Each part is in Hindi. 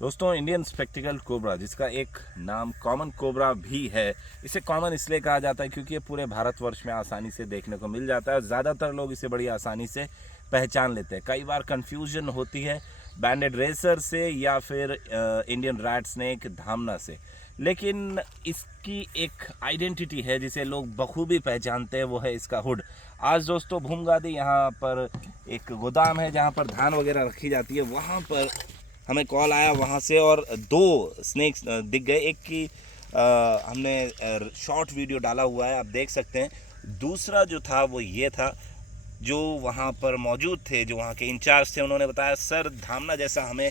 दोस्तों इंडियन स्पेक्टिकल कोबरा, जिसका एक नाम कॉमन कोबरा भी है, इसे कॉमन इसलिए कहा जाता है क्योंकि ये पूरे भारतवर्ष में आसानी से देखने को मिल जाता है और ज़्यादातर लोग इसे बड़ी आसानी से पहचान लेते हैं। कई बार कंफ्यूजन होती है बैंडेड रेसर से या फिर इंडियन रैट स्नेक धामना से, लेकिन इसकी एक आइडेंटिटी है जिसे लोग बखूबी पहचानते हैं, वो है इसका हुड। आज दोस्तों भूमगादी यहाँ पर एक गोदाम है जहाँ पर धान वगैरह रखी जाती है, वहाँ पर हमें कॉल आया वहाँ से और दो स्नेक्स दिख गए। एक की हमने शॉर्ट वीडियो डाला हुआ है, आप देख सकते हैं। दूसरा जो था वो ये था, जो वहाँ पर मौजूद थे, जो वहाँ के इंचार्ज थे, उन्होंने बताया सर धामना जैसा हमें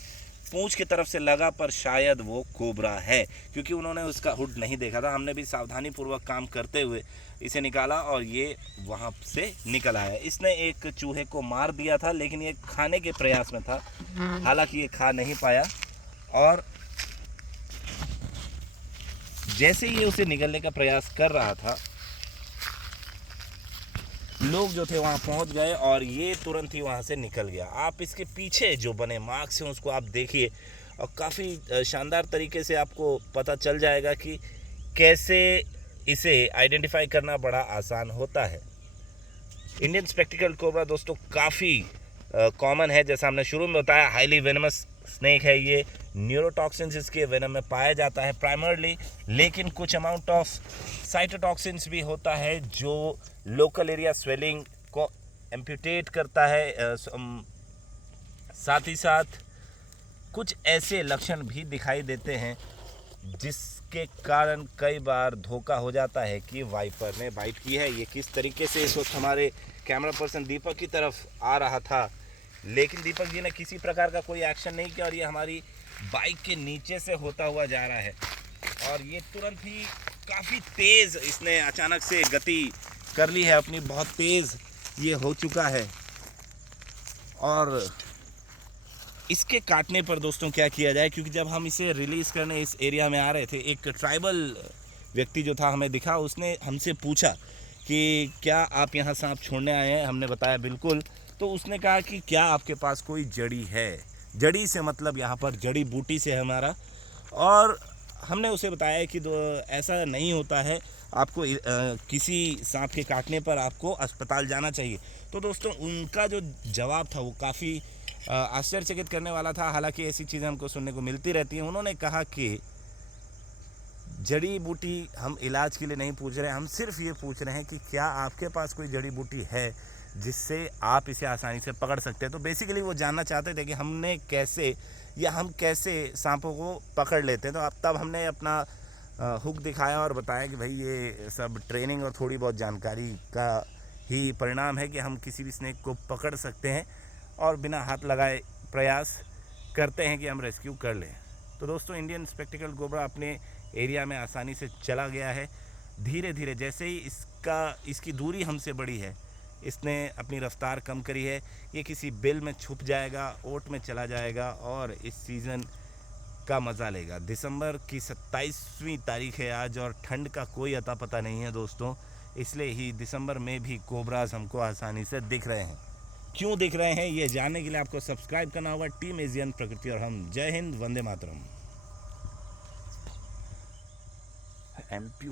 पूंछ की तरफ से लगा पर शायद वो कोबरा है, क्योंकि उन्होंने उसका हुड नहीं देखा था। हमने भी सावधानी पूर्वक काम करते हुए इसे निकाला और ये वहाँ से निकल आया। इसने एक चूहे को मार दिया था, लेकिन ये खाने के प्रयास में था, हालांकि ये खा नहीं पाया। और जैसे ये उसे निकलने का प्रयास कर रहा था, लोग जो थे वहाँ पहुँच गए और ये तुरंत ही वहाँ से निकल गया। आप इसके पीछे जो बने मार्क्स हैं उसको आप देखिए और काफ़ी शानदार तरीके से आपको पता चल जाएगा कि कैसे इसे आइडेंटिफाई करना बड़ा आसान होता है। इंडियन स्पेक्टिकल कोबरा दोस्तों काफ़ी कॉमन है, जैसा हमने शुरू में बताया, हाईली वेनमस स्नेक है ये। न्यूरोटॉक्सिन्स इसके वेनम में पाया जाता है प्राइमरली, लेकिन कुछ अमाउंट ऑफ साइटोटॉक्सिन्स भी होता है जो लोकल एरिया स्वेलिंग को एम्प्यूटेट करता है। साथ ही साथ कुछ ऐसे लक्षण भी दिखाई देते हैं जिसके कारण कई बार धोखा हो जाता है कि वाइपर ने बाइट की है। ये किस तरीके से इस वक्त हमारे कैमरा पर्सन दीपक की तरफ आ रहा था, लेकिन दीपक जी ने किसी प्रकार का कोई एक्शन नहीं किया और ये हमारी बाइक के नीचे से होता हुआ जा रहा है और ये तुरंत ही काफ़ी तेज़ इसने अचानक से गति कर ली है अपनी, बहुत तेज़ ये हो चुका है। और इसके काटने पर दोस्तों क्या किया जाए, क्योंकि जब हम इसे रिलीज़ करने इस एरिया में आ रहे थे, एक ट्राइबल व्यक्ति जो था हमें दिखा, उसने हमसे पूछा कि क्या आप यहाँ सांप छोड़ने आए हैं। हमने बताया बिल्कुल। तो उसने कहा कि क्या आपके पास कोई जड़ी है। जड़ी से मतलब यहाँ पर जड़ी बूटी से है हमारा। और हमने उसे बताया कि ऐसा नहीं होता है, आपको किसी सांप के काटने पर आपको अस्पताल जाना चाहिए। तो दोस्तों उनका जो जवाब था वो काफ़ी आश्चर्यचकित करने वाला था। हालांकि ऐसी चीज़ें हमको सुनने को मिलती रहती हैं। उन्होंने कहा कि जड़ी बूटी हम इलाज के लिए नहीं पूछ रहे हैं, हम सिर्फ ये पूछ रहे हैं कि क्या आपके पास कोई जड़ी बूटी है जिससे आप इसे आसानी से पकड़ सकते हैं। तो बेसिकली वो जानना चाहते थे कि हमने कैसे या हम कैसे सांपों को पकड़ लेते हैं। तो अब तब हमने अपना हुक दिखाया और बताया कि भाई ये सब ट्रेनिंग और थोड़ी बहुत जानकारी का ही परिणाम है कि हम किसी भी स्नेक को पकड़ सकते हैं और बिना हाथ लगाए प्रयास करते हैं कि हम रेस्क्यू कर लें। तो दोस्तों इंडियन स्पेक्टिकल कोबरा अपने एरिया में आसानी से चला गया है। धीरे धीरे जैसे ही इसकी दूरी हमसे बढ़ी है, इसने अपनी रफ्तार कम करी है। ये किसी बिल में छुप जाएगा, ओट में चला जाएगा और इस सीज़न का मज़ा लेगा। दिसंबर की 27वीं तारीख है आज और ठंड का कोई अता पता नहीं है दोस्तों, इसलिए ही दिसंबर में भी कोबराज हमको आसानी से दिख रहे हैं। क्यों दिख रहे हैं ये जानने के लिए आपको सब्सक्राइब करना होगा टीम एशियन प्रकृति और हम। जय हिंद, वंदे मातरम। एमपी